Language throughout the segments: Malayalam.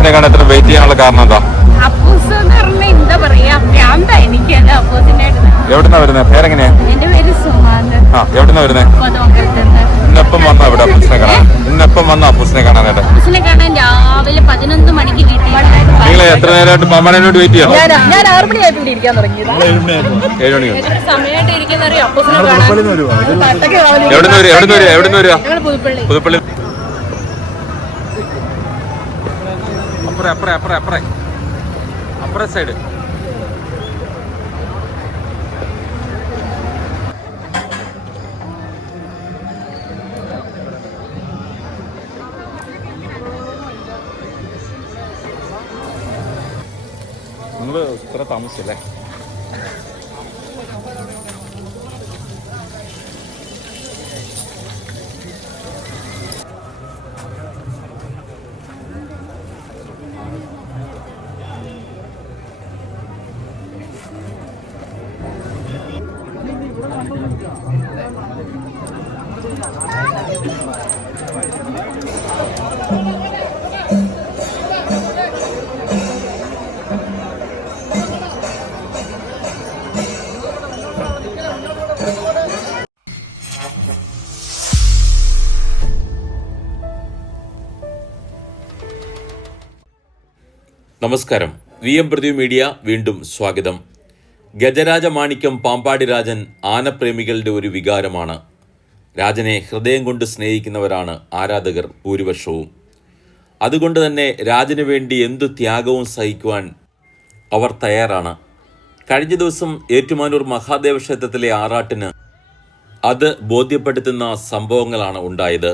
അപ്പൂസിനെ കാണാൻ എത്ര വെയിറ്റ് ചെയ്യാനുള്ള കാരണം എന്താ? അപ്പൂസ് എന്ന് പറഞ്ഞാൽ എന്താ പറയാ, ഭ്രാന്താ എനിക്ക് അപ്പൂസിന്റെ. എവിടുന്നാ വരുന്നത്? പേരെങ്ങനെയാ? എന്റെ പേര് സുമാന്ന്. എവിടുന്നാ വരുന്നത്? ഇന്നെപ്പം വന്നാ ഇവിടെ അപ്പൂസിനെ കാണാൻ? ഇന്നെപ്പം വന്ന അപ്പൂസിനെ കാണാനായിട്ട്? അപ്പൂസിനെ കാണാൻ രാവിലെ 11 മണിക്ക് വീട്ടിൽ. നിങ്ങൾ എത്ര നേരമായിട്ട് മമ്മനോട് വെയിറ്റ് ചെയ്യണം? ഞാൻ 6 മണിയായിട്ട് ഇവിടെ ഇരിക്കാൻ തുടങ്ങിയത്. 7 മണി സമയമായിട്ട് ഇരിക്കുന്ന അപ്പൂസിനെ കാണാൻ. എവിടുന്ന് വരിക? പുതുപ്പള്ളി. പുതുപ്പള്ളി. അപ്പുറ സൈഡ്. നിങ്ങള് ഇത്ര താമസിച്ചല്ലേ? നമസ്കാരം. VM പ്രദീപ് മീഡിയ വീണ്ടും സ്വാഗതം. ഗജരാജ മാണിക്യം പാമ്പാടി രാജൻ ആനപ്രേമികളുടെ ഒരു വികാരമാണ്. രാജനെ ഹൃദയം കൊണ്ട് സ്നേഹിക്കുന്നവരാണ് ആരാധകർ ഭൂരിപക്ഷവും. അതുകൊണ്ട് തന്നെ രാജന് വേണ്ടി എന്തു ത്യാഗവും സഹിക്കുവാൻ അവർ തയ്യാറാണ്. കഴിഞ്ഞ ദിവസം ഏറ്റുമാനൂർ മഹാദേവ ക്ഷേത്രത്തിലെ ആറാട്ടിന് അത് ബോധ്യപ്പെടുത്തുന്ന സംഭവങ്ങളാണ് ഉണ്ടായത്.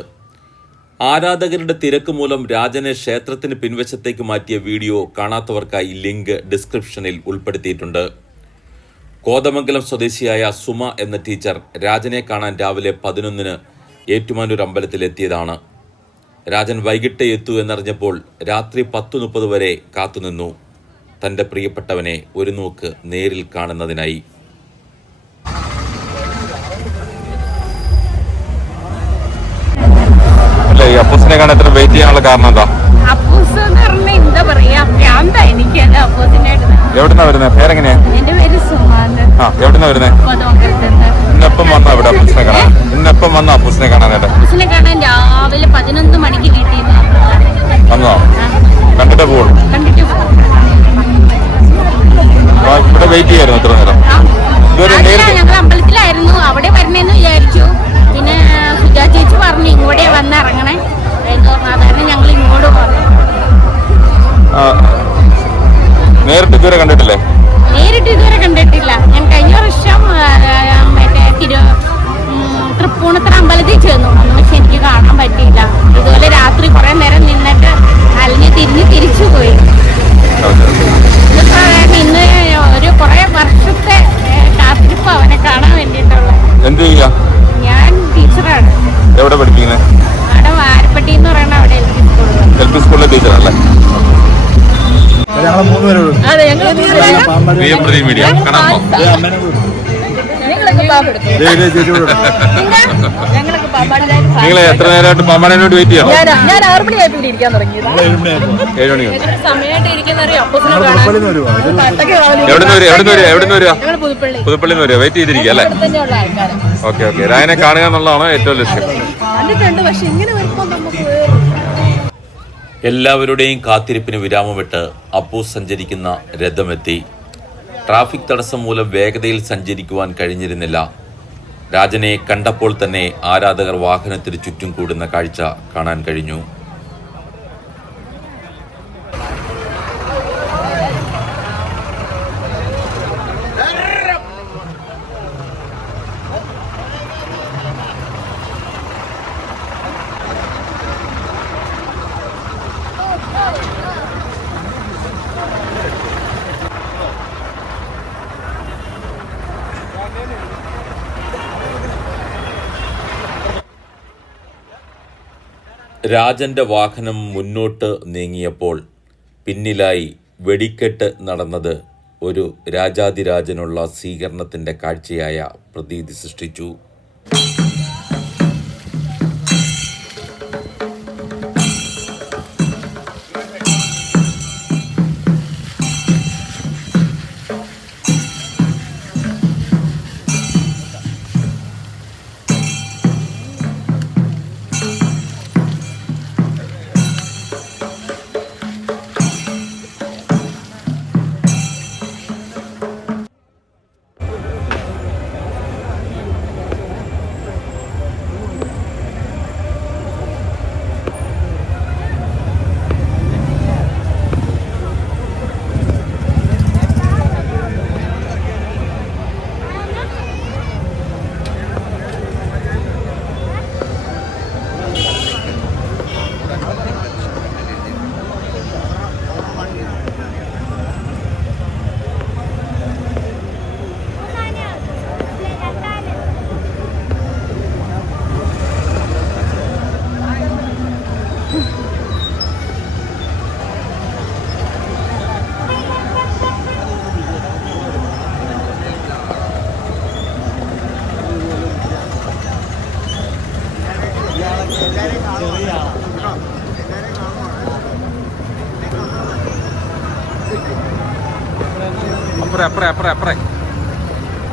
ആരാധകരുടെ തിരക്ക് മൂലം രാജനെ ക്ഷേത്രത്തിന് പിൻവശത്തേക്ക് മാറ്റിയ വീഡിയോ കാണാത്തവർക്കായി ലിങ്ക് ഡിസ്ക്രിപ്ഷനിൽ ഉൾപ്പെടുത്തിയിട്ടുണ്ട്. കോതമംഗലം സ്വദേശിയായ സുമ എന്ന ടീച്ചർ രാജനെ കാണാൻ രാവിലെ 11 ഏറ്റുമാനൂർ അമ്പലത്തിലെത്തിയതാണ്. രാജൻ വൈകിട്ട് എത്തൂ എന്നറിഞ്ഞപ്പോൾ രാത്രി 10:30 വരെ കാത്തുനിന്നു, തൻ്റെ പ്രിയപ്പെട്ടവനെ ഒരു നോക്ക് നേരിൽ കാണുന്നതിനായി. അപ്പൂസിനെ കാണാൻ എത്ര വെയിറ്റ് ചെയ്യാനുള്ള കാരണം എന്താ? അപ്പൂസ് എന്ന് പറഞ്ഞാൽ എന്താ പറയാ, ഭ്രാന്താ എനിക്ക് അപ്പൂസിന്റെ. എവിടുന്നാ വരുന്നത്? പേരെങ്ങനെയാ? എന്റെ പേര് സുമാന്ന്. എവിടുന്നാ വരുന്നത്? ഇന്നെപ്പം വന്നാ ഇവിടെ അപ്പൂസിനെ കാണാൻ? ഇന്നെപ്പം വന്ന അപ്പൂസിനെ കാണാനായിട്ട്? അപ്പൂസിനെ കാണാൻ രാവിലെ 11 മണിക്ക് വീട്ടിൽ വന്നോ? കണ്ടിട്ടേ പോകുള്ളൂ? കണ്ടിട്ട് ഇവിടെ വെയിറ്റ് ചെയ്യായിരുന്നു എത്ര നേരം? ഞങ്ങൾ അമ്പലത്തിലായിരുന്നു, അവിടെ വരണേന്ന് വിചാരിച്ചു. പിന്നെ സുജാ ചേച്ചി പറഞ്ഞു ഇങ്ങോട്ടേ വന്ന് ഇറങ്ങണേ എന്ന് പറഞ്ഞു. അതാണ് ഞങ്ങൾ ഇങ്ങോട്ട് പോകുന്നത്. നേരിട്ട് ഇതുവരെ കണ്ടിട്ടില്ലേ? നേരിട്ട് ഇതുവരെ കണ്ടിട്ടില്ല. ഞാൻ കഴിഞ്ഞ വർഷം മറ്റേ തൃപ്പൂണിത്തറ അമ്പലത്തിൽ ചെന്നു, പക്ഷെ എനിക്ക് കാണാൻ പറ്റിയില്ല. ഇതുപോലെ രാത്രി കുറെ നേരം നിന്നിട്ട് അലിഞ്ഞ് തിരിച്ചു പോയി. ഇന്ന് ഒരു കുറെ വർഷത്തെ കാത്തിരിപ്പ് അവനെ കാണാൻ വേണ്ടിയിട്ടുള്ള. എന്ത് ചെയ്യാ? ഞാൻ ടീച്ചറാണ്. എവിടെ പഠിപ്പിക്കുന്നത്? അവിടെ വാരപ്പട്ടി എന്ന് പറയുന്ന അവിടെ LP സ്കൂളിലെ ടീച്ചറല്ലേ? VM പ്രദീപ് മീഡിയ കാണാമോ? നിങ്ങൾ എത്ര നേരമായിട്ട് മമ്മനോട് വെയിറ്റ് ചെയ്യണം? ഞാൻ 6 മണിയായിട്ട് ഇവിടെ ഇരിക്കാൻ തുടങ്ങിയത്. 7 മണി. സമയമായിട്ട് ഇരിക്കുന്ന അപ്പൂസിനെ കാണാൻ. എവിടുന്ന് വരിക? പുതുപ്പള്ളി. പുതുപ്പള്ളിന്ന് വരിക. വെയിറ്റ് ചെയ്തിരിക്കുക അല്ലേ? ഓക്കെ. രാജനെ കാണുക എന്നുള്ളതാണ് ഏറ്റവും ലക്ഷ്യം. കണ്ടിട്ടുണ്ട്, പക്ഷെ ഇങ്ങനെ വരുമ്പോൾ നമുക്ക് എല്ലാവരുടെയും കാത്തിരിപ്പിന് വിരാമമിട്ട് അപ്പൂസ് സഞ്ചരിക്കുന്ന രഥമെത്തി. ട്രാഫിക് തടസ്സം മൂലം വേഗതയിൽ സഞ്ചരിക്കുവാൻ കഴിഞ്ഞിരുന്നില്ല. രാജനെ കണ്ടപ്പോൾ തന്നെ ആരാധകർ വാഹനത്തിന് ചുറ്റും കൂടുന്ന കാഴ്ച കാണാൻ കഴിഞ്ഞു. രാജന്റെ വാഹനം മുന്നോട്ട് നീങ്ങിയപ്പോൾ പിന്നിലായി വെടിക്കെട്ട് നടന്നത് ഒരു രാജാതിരാജനുള്ള സ്വീകരണത്തിൻ്റെ കാഴ്ചയായ പ്രതീതി സൃഷ്ടിച്ചു.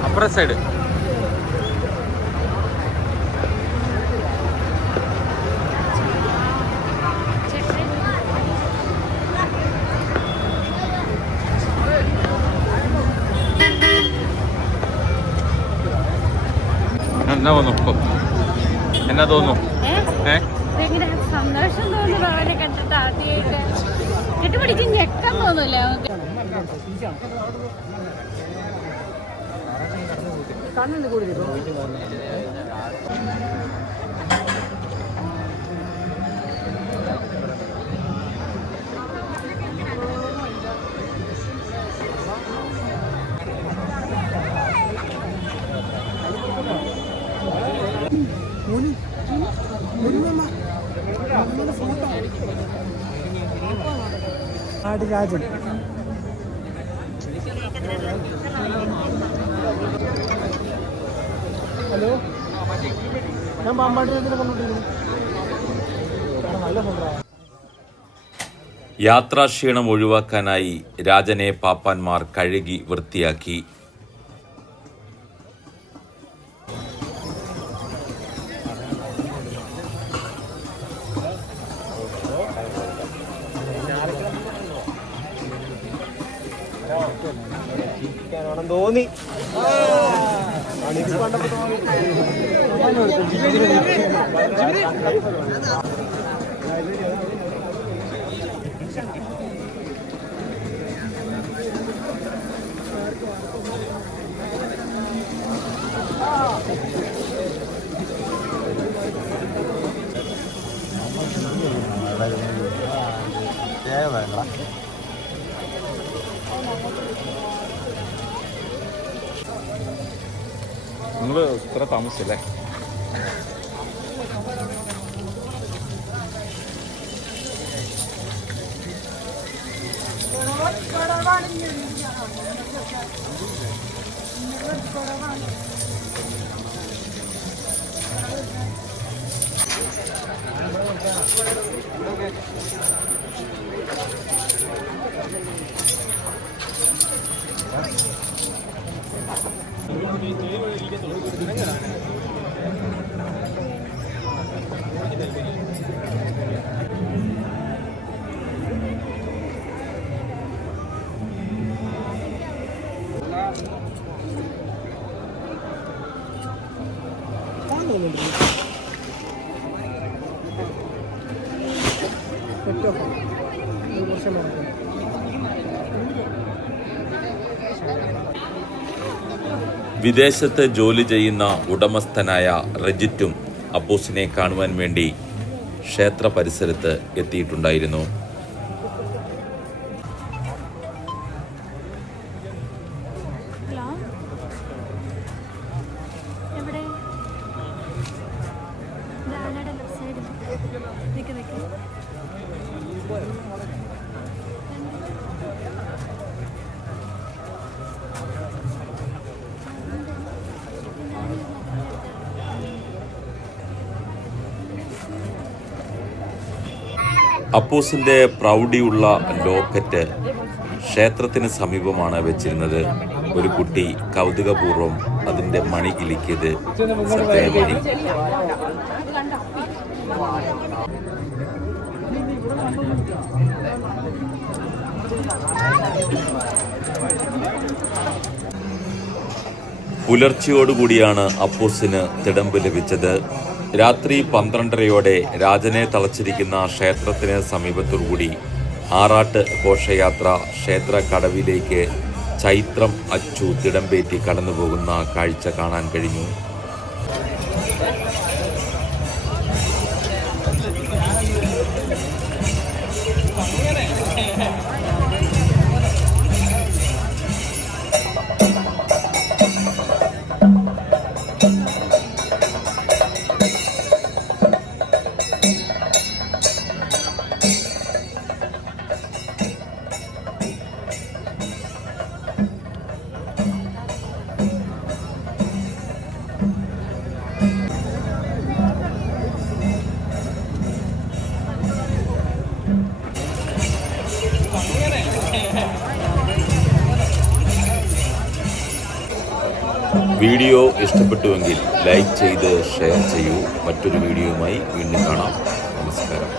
അപ്പുറ സൈഡ്. എന്നാ തോന്നുന്നു? സന്തോഷം തോന്നുന്നു അവനെ കണ്ടിട്ട്. ആദ്യമായിട്ട് കെട്ടുപിടിച്ച് ഞെക്കാൻ തോന്നൂല്ലേ നമുക്ക്? രാജൻ ഹലോ, ഞാൻ പാമ്പാടി രാജനെ കണ്ടോണ്ടിരുന്നു. നല്ല സ്വന്തം. യാത്രാക്ഷീണം ഒഴിവാക്കാനായി രാജനെ പാപ്പാന്മാർ കഴുകി വൃത്തിയാക്കി. തോന്നി നിങ്ങൾ ഇത്ര താമസിച്ചല്ലേ? വിദേശത്ത് ജോലി ചെയ്യുന്ന ഉടമസ്ഥനായ റജിറ്റും അപ്പൂസിനെ കാണുവാൻ വേണ്ടി ക്ഷേത്ര പരിസരത്ത് എത്തിയിട്ടുണ്ടായിരുന്നു. അപ്പൂസിൻ്റെ പ്രൗഢിയുള്ള ലോക്കറ്റ് ക്ഷേത്രത്തിന് സമീപമാണ് വെച്ചിരുന്നത്. ഒരു കുട്ടി കൗതുകപൂർവ്വം അതിൻ്റെ മണി കിളിക്കിയത് ശ്രദ്ധേയമായി. പുലർച്ചയോടുകൂടിയാണ് അപ്പൂസിന് തിടമ്പ് ലഭിച്ചത്. രാത്രി 12:30 രാജനെ തളച്ചിരിക്കുന്ന ക്ഷേത്രത്തിന് സമീപത്തോടുകൂടി ആറാട്ട് ഘോഷയാത്ര ക്ഷേത്ര കടവിലേക്ക് ചൈത്രം അച്ചു തിടമ്പേറ്റി കടന്നുപോകുന്ന കാഴ്ച കാണാൻ കഴിഞ്ഞു. വീഡിയോ ഇഷ്ടപ്പെട്ടുവെങ്കിൽ ലൈക്ക് ചെയ്ത് ഷെയർ ചെയ്യൂ. മറ്റൊരു വീഡിയോയുമായി വീണ്ടും കാണാം. നമസ്കാരം.